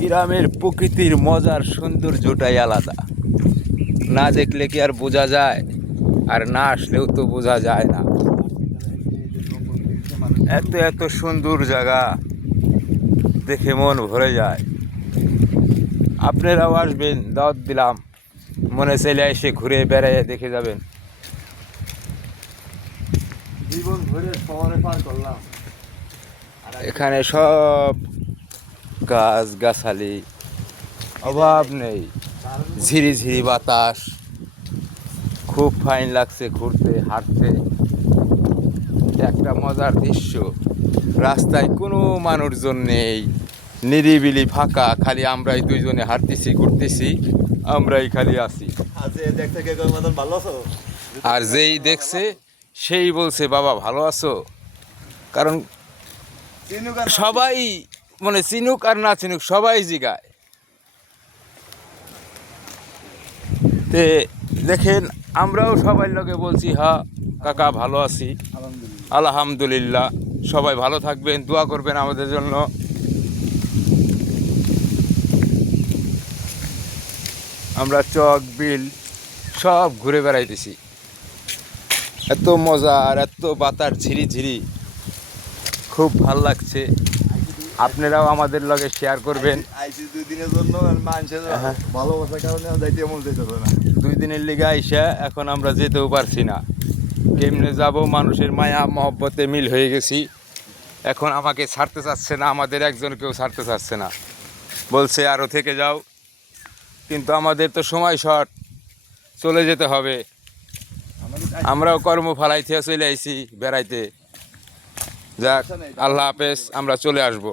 গ্রামের প্রকৃতির মজার সৌন্দর্যটাই আলাদা। না দেখলে কি আর বোঝা যায়, আর না আসলেও তো বোঝা যায় না। এত এত সুন্দর জায়গা দেখে মন ভরে যায়। আপনারাও আসবেন, দাওয়াত দিলাম। মনে চাইলে এসে ঘুরে বেড়াইয়ে দেখে যাবেন। জীবন ধরে শহরে পার করলাম, এখানে সব গাছ গাছালি, অভাব নেই। ঝিরি ঝিরি বাতাস, খুব ফাইন লাগছে ঘুরতে হাঁটতে। একটা মজার দৃশ্য। রাস্তায় কোনো মানুষজন নেই, নিরিবিলি ফাঁকা, খালি আমরাই দুইজনে হাঁটতেছি ঘুরতেছি, আমরাই খালি আছি। দেখতে কে কয় মতন ভালো আছো? আর যেই দেখছে সেই বলছে বাবা ভালো আছো। কারণ সবাই মানে চিনুক আর না চিনুক সবাই জিগায়। তে দেখেন আমরাও সবাই লোকে বলছি হ্যাঁ কাকা ভালো আছি, আলহামদুলিল্লাহ। সবাই ভালো থাকবেন, দোয়া করবেন আমাদের জন্য। আমরা চক বিল সব ঘুরে বেড়াইতেছি। এত মজা আর এত বাতাস ঝিরি ঝিরি, খুব ভাল লাগছে। আপনারাও আমাদের লগে শেয়ার করবেন। আইসি 2 দিনের জন্য, আর মানুষের ভালোবাসার কারণে যাইতে মন চাইতেছে না। 2 দিনের লিগে আইসা এখন আমরা যেতেও পারছি না। কেমনে যাব? মানুষের মায়া মহব্বতে মিল হয়ে গেছি। এখন আমাকে ছাড়তে চাচ্ছে না, আমাদের একজনকেও ছাড়তে চাচ্ছে না, বলছে আরও থেকে যাও। কিন্তু আমাদের তো সময় শর্ট, চলে যেতে হবে। আমরাও কর্ম ফালাইতে চলে আইছি বেড়াইতে। যাক, আল্লাহ হাফেজ, আমরা চলে আসবো।